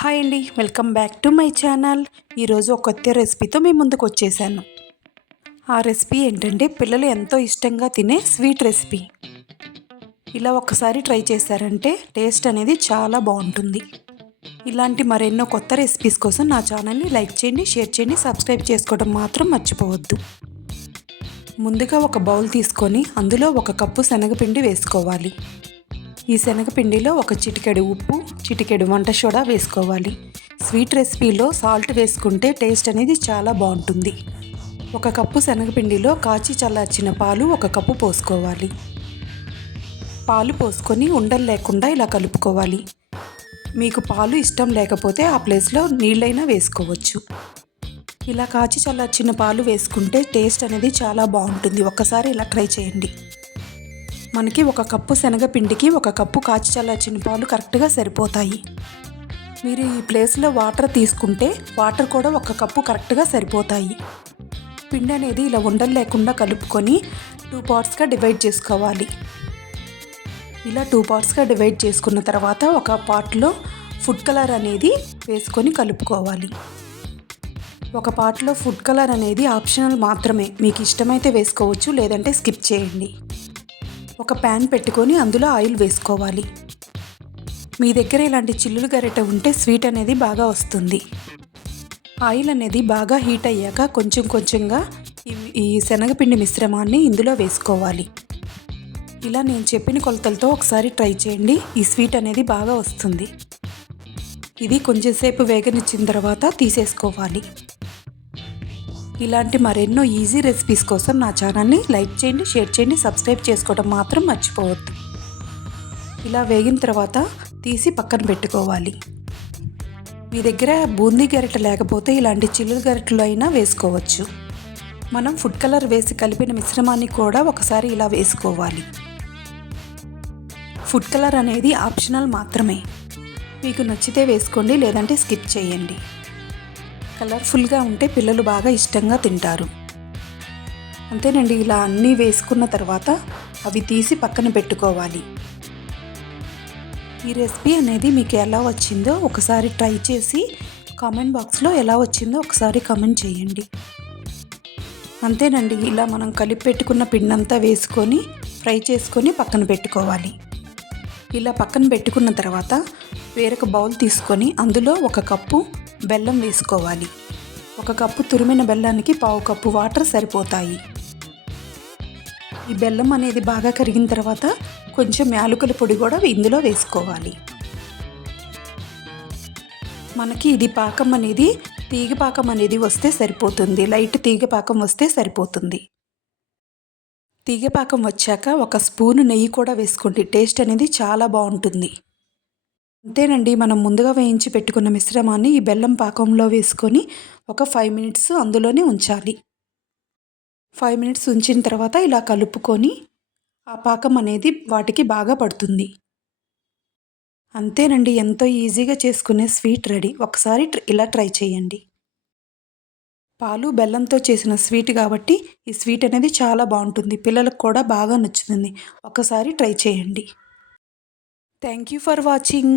Hi అండి, welcome back to my channel. ఈరోజు ఒక కొత్త రెసిపీతో మీ ముందుకు వచ్చేసాను. ఆ రెసిపీ ఏంటంటే పిల్లలు ఎంతో ఇష్టంగా తినే స్వీట్ రెసిపీ. ఇలా ఒక్కసారి ట్రై చేశారంటే టేస్ట్ అనేది చాలా బాగుంటుంది. ఇలాంటి మరెన్నో కొత్త రెసిపీస్ కోసం నా ఛానల్ని లైక్ చేయండి, షేర్ చేయండి, సబ్స్క్రైబ్ చేసుకోవడం మాత్రం మర్చిపోవద్దు. ముందుగా ఒక బౌల్ తీసుకొని అందులో 1 కప్పు శనగపిండి వేసుకోవాలి. ఈ శనగపిండిలో ఒక చిటికెడు ఉప్పు, చిటికెడు వంట సోడా వేసుకోవాలి. స్వీట్ రెసిపీలో సాల్ట్ వేసుకుంటే టేస్ట్ అనేది చాలా బాగుంటుంది. 1 కప్పు శనగపిండిలో కాచి చల్లార్చిన పాలు 1 కప్పు పోసుకోవాలి. పాలు పోసుకొని ఉండలు లేకుండా ఇలా కలుపుకోవాలి. మీకు పాలు ఇష్టం లేకపోతే ఆ ప్లేస్లో నీళ్ళైనా వేసుకోవచ్చు. ఇలా కాచి చల్లార్చిన పాలు వేసుకుంటే టేస్ట్ అనేది చాలా బాగుంటుంది. ఒక్కసారి ఇలా ట్రై చేయండి. మనకి 1 కప్పు శనగపిండికి 1 కప్పు కాచి చల్లార్చిన పాలు కరెక్ట్గా సరిపోతాయి. మీరు ఈ ప్లేస్లో వాటర్ తీసుకుంటే వాటర్ కూడా 1 కప్పు కరెక్ట్గా సరిపోతాయి. పిండి అనేది ఇలా ఉండలు లేకుండా కలుపుకొని 2 పార్ట్స్గా డివైడ్ చేసుకోవాలి. ఇలా 2 పార్ట్స్గా డివైడ్ చేసుకున్న తర్వాత ఒక పార్ట్లో ఫుడ్ కలర్ అనేది వేసుకొని కలుపుకోవాలి. ఒక పార్ట్లో ఫుడ్ కలర్ అనేది ఆప్షనల్ మాత్రమే. మీకు ఇష్టమైతే వేసుకోవచ్చు, లేదంటే స్కిప్ చేయండి. ఒక ప్యాన్ పెట్టుకొని అందులో ఆయిల్ వేసుకోవాలి. మీ దగ్గర ఇలాంటి చిల్లులు గరిటె ఉంటే స్వీట్ అనేది బాగా వస్తుంది. ఆయిల్ అనేది బాగా హీట్ అయ్యాక కొంచెం కొంచెంగా ఈ శనగపిండి మిశ్రమాన్ని ఇందులో వేసుకోవాలి. ఇలా నేను చెప్పిన కొలతలతో ఒకసారి ట్రై చేయండి. ఈ స్వీట్ అనేది బాగా వస్తుంది. ఇది కొంచెంసేపు వేగనిచ్చిన తర్వాత తీసేసుకోవాలి. ఇలాంటి మరెన్నో ఈజీ రెసిపీస్ కోసం నా ఛానల్ని లైక్ చేయండి, షేర్ చేయండి, సబ్స్క్రైబ్ చేసుకోవడం మాత్రం మర్చిపోవద్దు. ఇలా వేగిన తర్వాత తీసి పక్కన పెట్టుకోవాలి. మీ దగ్గర బూందీ గరిటె లేకపోతే ఇలాంటి చిల్లుల గరిటెలు అయినా వేసుకోవచ్చు. మనం ఫుడ్ కలర్ వేసి కలిపిన మిశ్రమాన్ని కూడా ఒకసారి ఇలా వేసుకోవాలి. ఫుడ్ కలర్ అనేది ఆప్షనల్ మాత్రమే. మీకు నచ్చితే వేసుకోండి, లేదంటే స్కిప్ చేయండి. కలర్ఫుల్గా ఉంటే పిల్లలు బాగా ఇష్టంగా తింటారు. అంతేనండి. ఇలా అన్నీ వేసుకున్న తర్వాత అవి తీసి పక్కన పెట్టుకోవాలి. ఈ రెసిపీ అనేది మీకు ఎలా వచ్చిందో ఒకసారి ట్రై చేసి కామెంట్ బాక్స్లో ఎలా వచ్చిందో ఒకసారి కామెంట్ చేయండి. అంతేనండి. ఇలా మనం కలిపి పెట్టుకున్న పిండంతా వేసుకొని ఫ్రై చేసుకొని పక్కన పెట్టుకోవాలి. ఇలా పక్కన పెట్టుకున్న తర్వాత వేరొక బౌల్ తీసుకొని అందులో 1 కప్పు బెల్లం వేసుకోవాలి. 1 కప్పు తురిమిన బెల్లానికి 1/2 కప్పు వాటర్ సరిపోతాయి. ఈ బెల్లం అనేది బాగా కరిగిన తర్వాత కొంచెం యాలకుల పొడి కూడా ఇందులో వేసుకోవాలి. మనకి ఇది పాకం అనేది తీగ పాకం అనేది వస్తే సరిపోతుంది. లైట్ తీగ పాకం వస్తే సరిపోతుంది. తీగ పాకం వచ్చాక 1 స్పూను నెయ్యి కూడా వేసుకోండి. టేస్ట్ అనేది చాలా బాగుంటుంది. అంతేనండి. మనం ముందుగా వేయించి పెట్టుకున్న మిశ్రమాన్ని ఈ బెల్లం పాకంలో వేసుకొని ఒక 5 మినిట్స్ అందులోనే ఉంచాలి. 5 మినిట్స్ ఉంచిన తర్వాత ఇలా కలుపుకొని ఆ పాకం అనేది వాటికి బాగా పడుతుంది. అంతేనండి. ఎంతో ఈజీగా చేసుకునే స్వీట్ రెడీ. ఒకసారి ఇలా ట్రై చేయండి. పాలు బెల్లంతో చేసిన స్వీట్ కాబట్టి ఈ స్వీట్ అనేది చాలా బాగుంటుంది. పిల్లలకు కూడా బాగా నచ్చుతుంది. ఒకసారి ట్రై చేయండి. Thank you for watching.